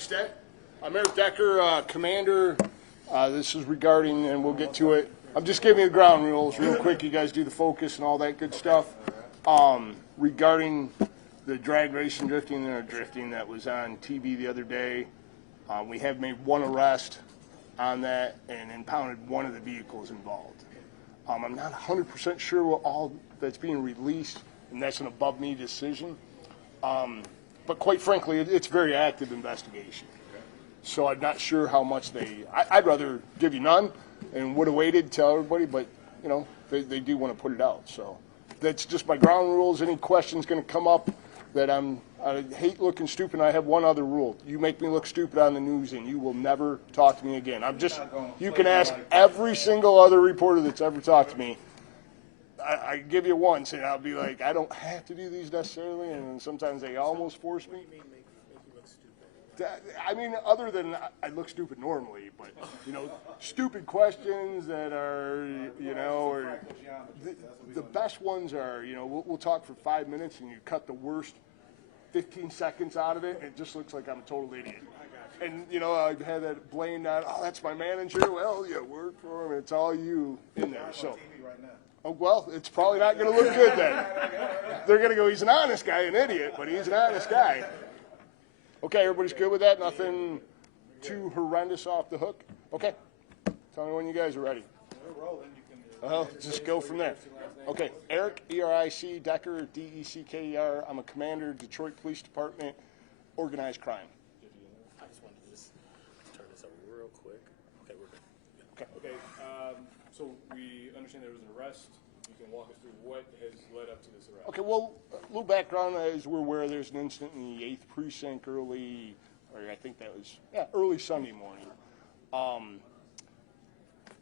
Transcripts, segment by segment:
extent. I'm Eric Decker, Commander. This is regarding, and we'll get to it. I'm just giving you the ground rules real quick. You guys do the focus and all that good stuff. Regarding the drag racing drifting and drifting that was on TV the other day, we have made one arrest on that and impounded one of the vehicles involved. I'm not 100% sure what all that's being released, and that's an above-me decision. But quite frankly, it's a very active investigation. So I'm not sure how much I'd rather give you none and would have waited to tell everybody, but, you know, they do want to put it out. So that's just my ground rules. Any questions going to come up that I hate looking stupid. And I have one other rule. You make me look stupid on the news and you will never talk to me again. You can ask every single other reporter that's ever talked to me. I give you once, and I'll be like, I don't have to do these necessarily, and sometimes they almost force me. Make you look stupid? I mean, other than I look stupid normally, but, you know, stupid questions that are, you know, or the best ones are, you know, we'll talk for 5 minutes, and you cut the worst 15 seconds out of it, and it just looks like I'm a total idiot. And, you know, I've had that blamed on, oh, that's my manager. Well, you work for him. It's all you in there. So. Oh, well, it's probably not going to look good then. They're going to go, he's an honest guy, an idiot, but he's an honest guy. Okay, everybody's good with that? Nothing too horrendous off the hook? Okay. Tell me when you guys are ready. Well, just go from there. Okay, Eric, E-R-I-C, Decker, D-E-C-K-E-R. I'm a commander, Detroit Police Department, organized crime. I just wanted to just turn this up real quick. Okay, we're good. Okay. So we understand there was an arrest. You can walk us through what has led up to this arrest. Okay, well, a little background as we're aware there's an incident in the 8th Precinct early Sunday morning.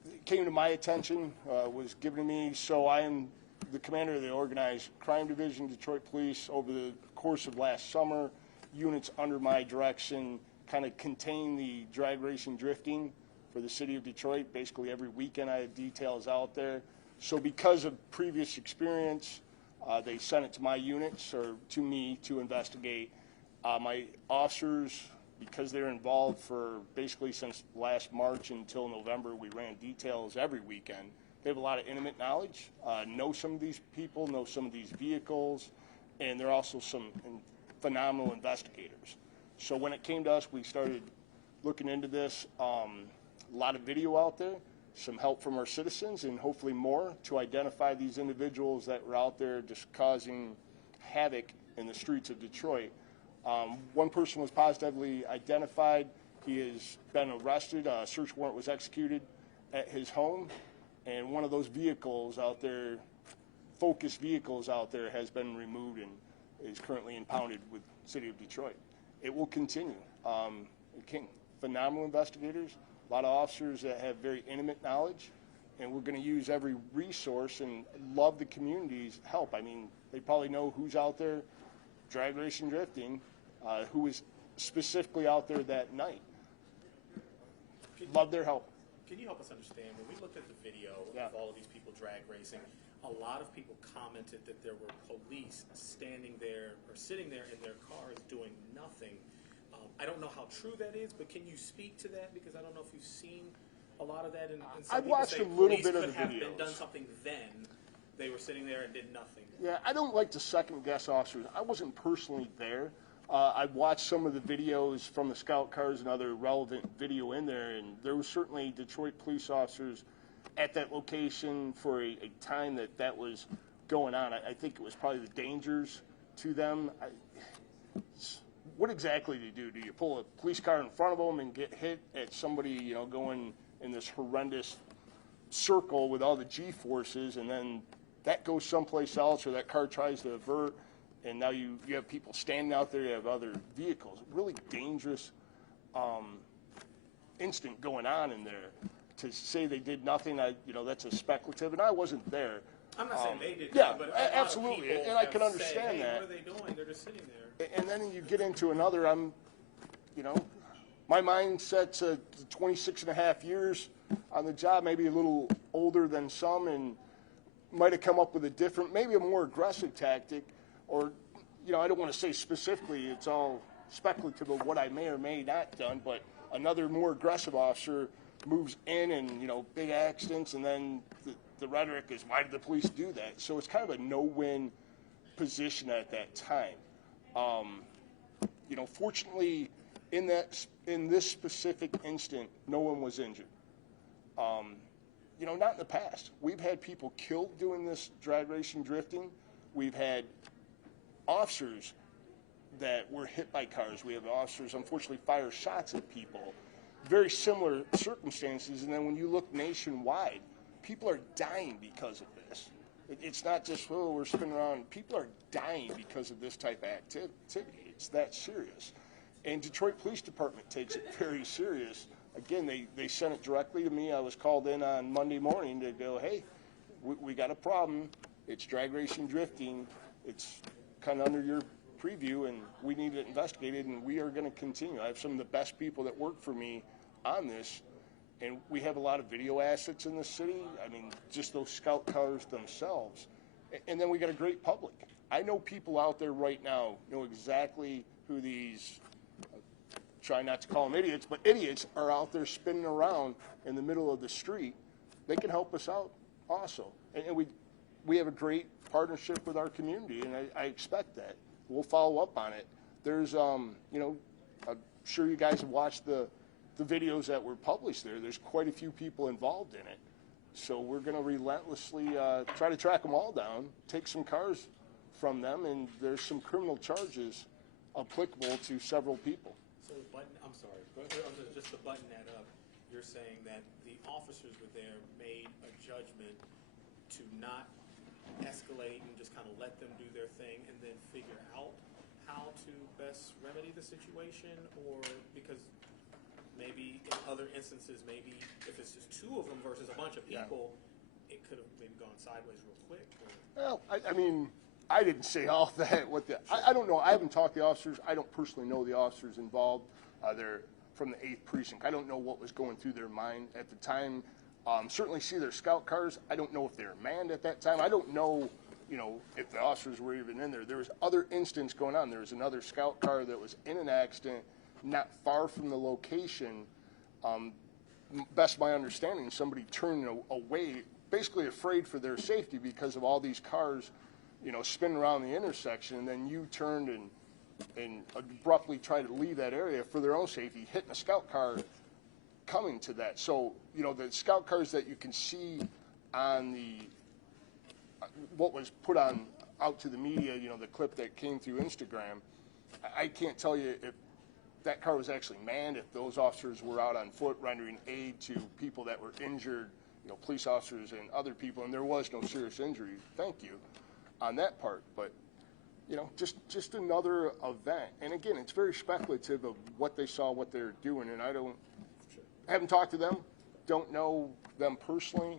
It came to my attention, was given to me, so I am the commander of the Organized Crime Division, Detroit Police. Over the course of last summer, units under my direction kind of contained the drag racing drifting for the city of Detroit. Basically every weekend I had details out there. So because of previous experience, they sent it to my units or to me to investigate. My officers, because they're involved for basically since last March until November, we ran details every weekend. They have a lot of intimate knowledge, know some of these people, know some of these vehicles, and they're also some phenomenal investigators. So when it came to us, we started looking into this. A lot of video out there, some help from our citizens, and hopefully more to identify these individuals that were out there just causing havoc in the streets of Detroit. One person was positively identified. He has been arrested. A search warrant was executed at his home, and one of those vehicles out there, focused vehicles out there, has been removed and is currently impounded with the city of Detroit. It will continue. Phenomenal investigators. A lot of officers that have very intimate knowledge, and we're going to use every resource and love the community's help. I mean, they probably know who's out there drag racing drifting, who was specifically out there that night. Love their help. Can you help us understand, when we looked at the video of all of these people drag racing, a lot of people commented that there were police standing there or sitting there in their cars doing nothing. I don't know how true that is, but can you speak to that? Because I don't know if you've seen a lot of that. And I've watched a little bit of the videos. Could have been done something then. They were sitting there and did nothing. Yeah, I don't like to second guess officers. I wasn't personally there. I watched some of the videos from the scout cars and other relevant video in there, and there was certainly Detroit police officers at that location for a time that was going on. I think it was probably the dangers to them. What exactly do you do? Do you pull a police car in front of them and get hit at somebody, you know, going in this horrendous circle with all the G-forces, and then that goes someplace else, or that car tries to avert, and now you have people standing out there, you have other vehicles. Really dangerous instant going on in there. To say they did nothing, that's a speculative, and I wasn't there. I'm not saying they did. Yeah, but absolutely, and I can understand hey, that. What are they doing? They're just sitting there. And then you get into another. My mindset's 26 and a half years on the job, maybe a little older than some, and might have come up with a different, maybe a more aggressive tactic, or, I don't want to say specifically it's all speculative of what I may or may not done, but another more aggressive officer moves in and, big accidents, and then the rhetoric is, why did the police do that? So it's kind of a no-win position at that time. Fortunately, in this specific incident, no one was injured. Not in the past. We've had people killed doing this drag racing drifting. We've had officers that were hit by cars. We have officers, unfortunately, fire shots at people. Very similar circumstances. And then when you look nationwide, people are dying because of this. It's not just, we're spinning around. People are dying because of this type of activity. It's that serious. And Detroit Police Department takes it very serious. Again, they sent it directly to me. I was called in on Monday morning to go, hey, we got a problem. It's drag racing drifting. It's kind of under your preview, and we need it investigated, and we are going to continue. I have some of the best people that work for me on this, and we have a lot of video assets in the city. I mean, just those scout cars themselves. And then we got a great public. I know people out there right now know exactly who these, try not to call them idiots, but idiots are out there spinning around in the middle of the street. They can help us out also. And we have a great partnership with our community, and I expect that. We'll follow up on it. There's, I'm sure you guys have watched the videos that were published there. There's quite a few people involved in it. So we're going to relentlessly try to track them all down, take some cars from them, and there's some criminal charges applicable to several people. So I'm sorry, just to button that up, you're saying that the officers were there made a judgment to not escalate and just kind of let them do their thing and then figure out how to best remedy the situation? Or because maybe in other instances, maybe if it's just two of them versus a bunch of people, it could have maybe gone sideways real quick? Or? Well, I mean, I didn't say all that. I don't know. I haven't talked to the officers. I don't personally know the officers involved. They're from the 8th Precinct. I don't know what was going through their mind at the time. Certainly see their scout cars. I don't know if they were manned at that time. I don't know, if the officers were even in there. There was other incidents going on. There was another scout car that was in an accident not far from the location. Best of my understanding, somebody turned away, basically afraid for their safety because of all these cars, spinning around the intersection, and then you turned and abruptly tried to leave that area for their own safety, hitting a scout car coming to that. So, the scout cars that you can see on what was put out to the media, the clip that came through Instagram, I can't tell you if that car was actually manned, if those officers were out on foot rendering aid to people that were injured, police officers and other people, and there was no serious injury, thank you, on that part. But, just another event. And again, it's very speculative of what they saw, what they're doing, and I haven't talked to them, don't know them personally.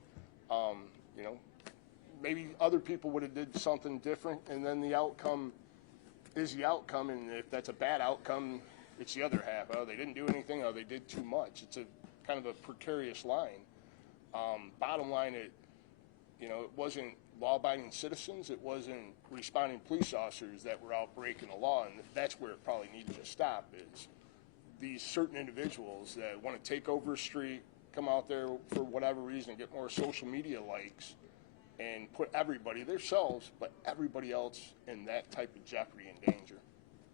Maybe other people would have did something different, and then the outcome is the outcome, and if that's a bad outcome, it's the other half. Oh, they didn't do anything, oh, they did too much. It's a kind of a precarious line. Bottom line, it wasn't law-abiding citizens, it wasn't responding police officers that were out breaking the law, and that's where it probably needed to stop, is these certain individuals that want to take over a street, come out there for whatever reason, get more social media likes, and put everybody, themselves, but everybody else in that type of jeopardy and danger.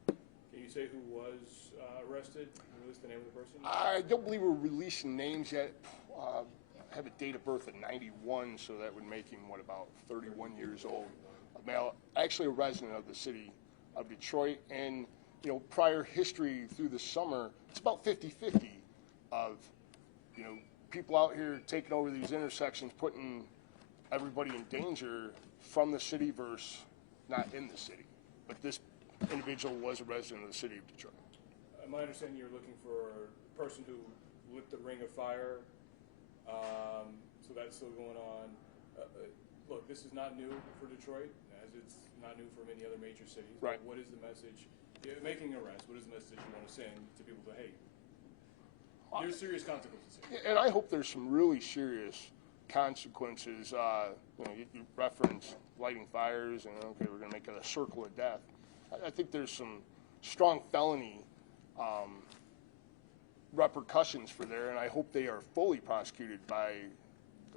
Can you say who was arrested? Release the name of the person? I don't believe we're releasing names yet. I have a date of birth of 91, so that would make him, about 31 years old. A male, actually a resident of the city of Detroit, and prior history through the summer, it's about 50-50 of, people out here taking over these intersections, putting everybody in danger from the city versus not in the city. But this individual was a resident of the city of Detroit. My understanding, you're looking for a person who lit the ring of fire, so that's still going on. Look, this is not new for Detroit, as it's not new for many other major cities. Right. What is the message? Making an arrest, what is the message you want to send to people that, hey, there's serious consequences here? And I hope there's some really serious consequences. You reference lighting fires, and okay, we're going to make it a circle of death. I think there's some strong felony repercussions for there, and I hope they are fully prosecuted by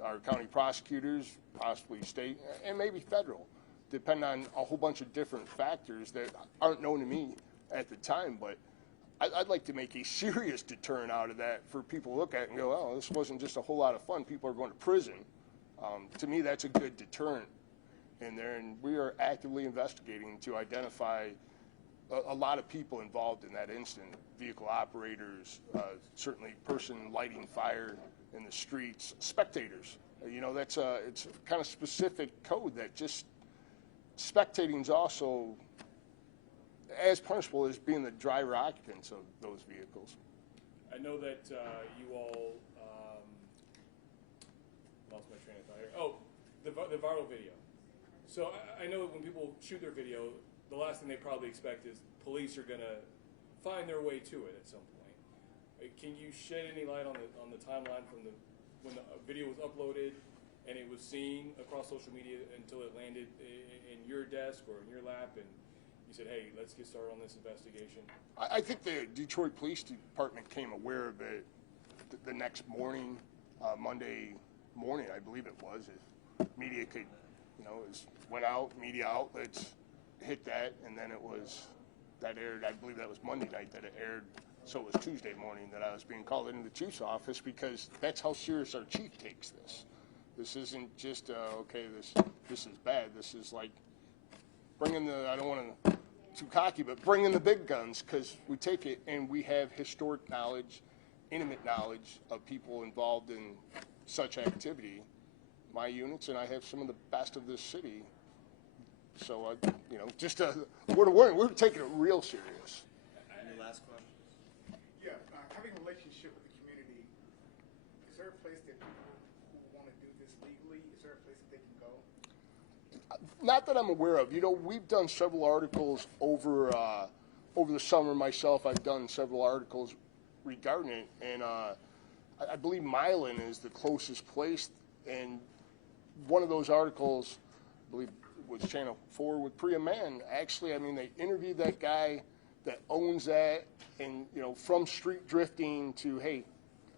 our county prosecutors, possibly state, and maybe federal, depending on a whole bunch of different factors that aren't known to me at the time. But I'd like to make a serious deterrent out of that for people to look at and go, oh, this wasn't just a whole lot of fun. People are going to prison. To me, that's a good deterrent in there, and we are actively investigating to identify a lot of people involved in that incident. Vehicle operators, certainly person lighting fire in the streets, spectators. You know, that's it's a kind of specific code that just spectating is also as punishable as being the driver occupants of those vehicles. I know that you all lost my train of thought here. Oh, the viral video. So I know that when people shoot their video, the last thing they probably expect is police are going to find their way to it at some point. Can you shed any light on the timeline from when the video was uploaded and it was seen across social media until it landed in your desk or in your lap, and you said, hey, let's get started on this investigation? I think the Detroit Police Department came aware of it the next morning, Monday morning, I believe it was. If media could, you know, went out, media outlets hit that, and then that aired, I believe that was Monday night that it aired, so it was Tuesday morning that I was being called into the chief's office, because that's how serious our chief takes this. This isn't just, okay, this is bad. This is like bringing I don't want to too cocky, but bringing the big guns, because we take it and we have historic knowledge, intimate knowledge of people involved in such activity. My units, and I have some of the best of this city. So, you know, just we're taking it real serious. Any last questions? Yeah, having a relationship with the community, is there a place that people who want to do this legally, is there a place that they can go? Not that I'm aware of. You know, we've done several articles over the summer. Myself, I've done several articles regarding it, and I believe Milan is the closest place. And one of those articles, I believe, was Channel 4 with Priya Mann. Actually, I mean, they interviewed that guy that owns that, and, you know, from street drifting to, hey,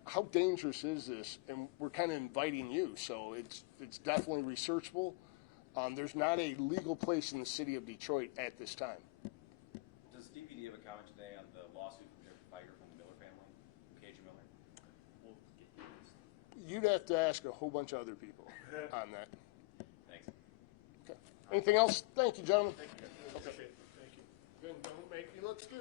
how dangerous is this? And we're kind of inviting you. So it's definitely researchable. There's not a legal place in the city of Detroit at this time. Does DPD have a comment today on the lawsuit from Jeffrey Feiger from the Miller family, from KJ Miller? We'll get you this. You'd have to ask a whole bunch of other people on that. Thanks. Okay. Anything else? Thank you, gentlemen. Thank you. Okay. Appreciate it. Thank you. Don't make me look stupid.